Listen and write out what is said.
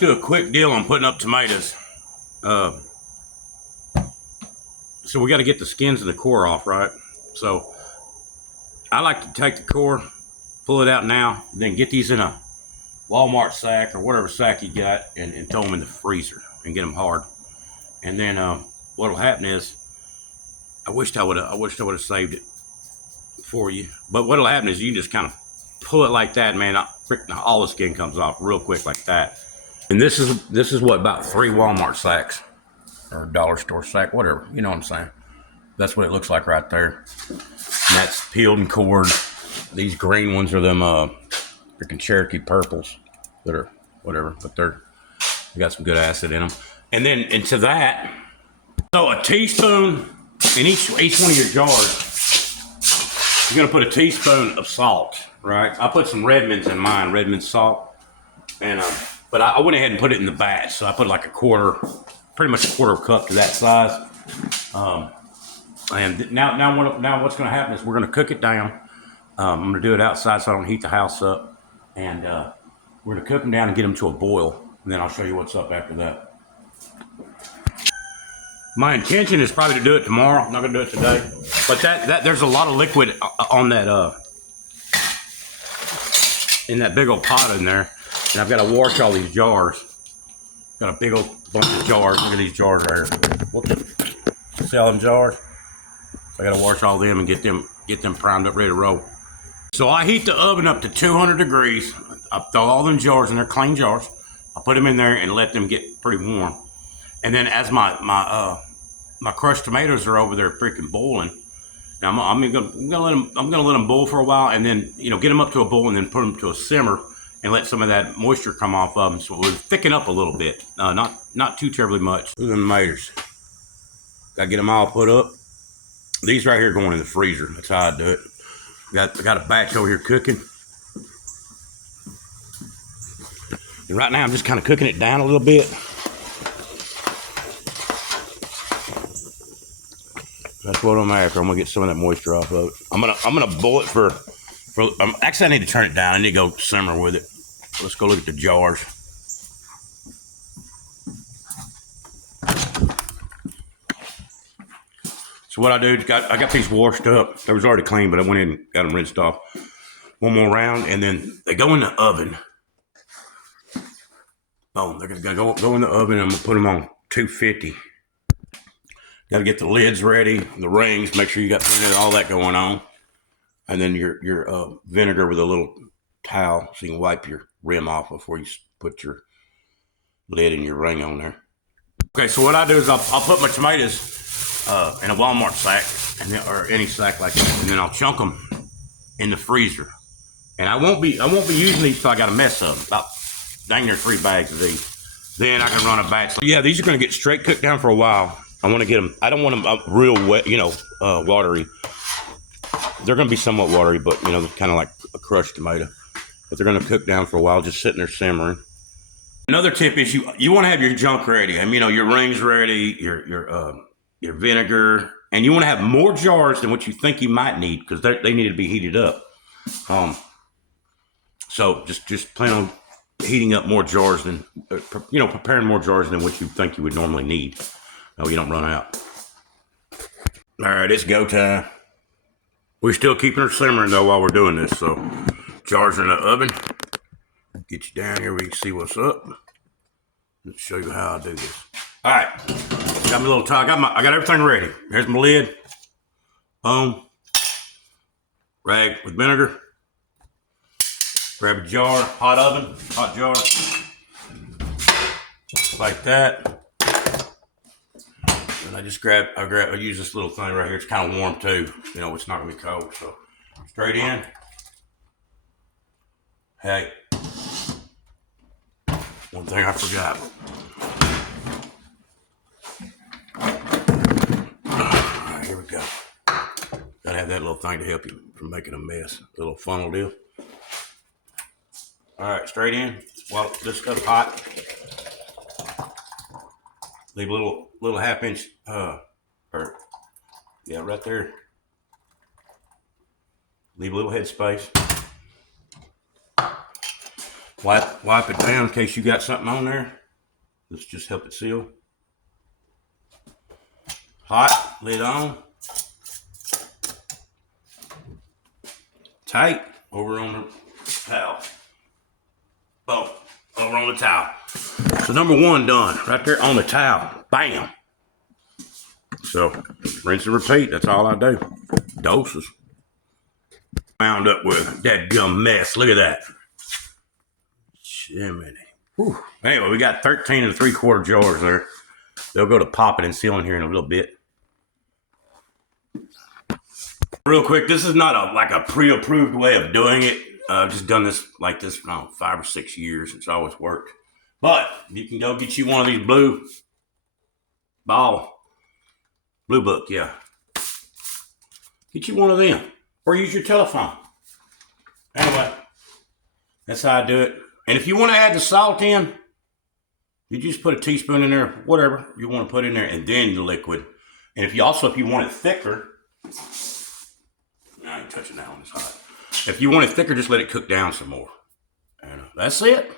do a quick deal on putting up tomatoes. So we got to get the skins and the core off, right? So I like to take the core, pull it out now, then get these in a Walmart sack or whatever sack you got, and throw them in the freezer and get them hard. And then what'll happen is, I wished I would have saved it for you. But what'll happen is you just kind of pull it like that, man. All the skin comes off real quick like that. And this is what, about 3 Walmart sacks or a dollar store sack, whatever. You know what I'm saying? That's what it looks like right there. And that's peeled and cored. These green ones are them freaking Cherokee purples that are whatever, but they got some good acid in them. And then into that, so a teaspoon in each one of your jars, you're gonna put a teaspoon of salt, right? I put some Redmond's in mine, Redmond's salt, and but I went ahead and put it in the batch, so I put like pretty much a quarter cup to that size. And now what's gonna happen is we're gonna cook it down. I'm gonna do it outside so I don't heat the house up, and we're gonna cook them down and get them to a boil, and then I'll show you what's up after that. My intention is probably to do it tomorrow. I'm not gonna do it today, but that there's a lot of liquid on that in that big old pot in there, and I've got to wash all these jars. Got a big old bunch of jars. Look at these jars right here. Whoops. See all them jars? So I got to wash all them and get them primed up, ready to roll. So I heat the oven up to 200 degrees. I throw all them jars in there, clean jars. I put them in there and let them get pretty warm. And then as my crushed tomatoes are over there freaking boiling, now I'm gonna let them boil for a while, and then get them up to a boil, and then put them to a simmer and let some of that moisture come off of them, so we'll thicken up a little bit, not too terribly much. Look at them tomatoes. Gotta get them all put up. These right here going in the freezer. That's how I do it. I got a batch over here cooking. And right now I'm just kind of cooking it down a little bit. That's what I'm after. I'm gonna get some of that moisture off of it. I'm gonna boil it for actually I need to turn it down. I need to go simmer with it. Let's go look at the jars. So what I do, I got these washed up. They was already clean, but I went in and got them rinsed off. One more round, and then they go in the oven. Boom, they're gonna go in the oven. I'm gonna put them on 250. Got to get the lids ready, the rings. Make sure you got plenty of all that going on, and then your vinegar with a little towel so you can wipe your rim off before you put your lid and your ring on there. Okay, so what I do is I'll put my tomatoes in a Walmart sack, or any sack like that, and then I'll chunk them in the freezer. And I won't be using these till I got a mess of them, about dang near 3 bags of these. Then I can run a batch. Yeah, these are going to get straight cooked down for a while. I want to get them. I don't want them real wet, watery. They're going to be somewhat watery, but kind of like a crushed tomato. But they're going to cook down for a while, just sitting there simmering. Another tip is you want to have your junk ready. I mean, your rings ready, your vinegar, and you want to have more jars than what you think you might need, because they need to be heated up. So just plan on heating up more jars than preparing more jars than what you think you would normally need. Oh, you don't run out. All right, it's go time. We're still keeping her simmering though while we're doing this. So jars in the oven. Get you down here where you can see what's up. Let's show you how I do this. All right, got my little towel. I got everything ready. Here's my lid. Boom. Rag with vinegar. Grab a jar, hot jar, like that. And I use this little thing right here. It's kind of warm too. It's not gonna be cold. So straight in. Hey, one thing I forgot. All right, here we go. Gotta have that little thing to help you from making a mess. A little funnel deal. All right, straight in. While this stuff's hot, leave a little 1/2 inch, right there. Leave a little head space. Wipe it down in case you got something on there. Let's just help it seal. Hot, lid on. Tight, over on the towel. Boom, over on the towel. So number one done, right there on the towel. Bam. So rinse and repeat, that's all I do. Doses. Wound up with that gum mess, look at that. Jiminy. Whew. Anyway, we got 13 3/4 jars there. They'll go to popping and sealing here in a little bit. Real quick, this is not like a pre-approved way of doing it. I've just done this like this for 5 or 6 years. It's always worked. But you can go get you one of these blue book, yeah. Get you one of them. Or use your telephone. Anyway, that's how I do it. And if you want to add the salt in, you just put a teaspoon in there, whatever you want to put in there, and then the liquid. And if you want it thicker, I ain't touching that one, it's hot. If you want it thicker, just let it cook down some more. And that's it.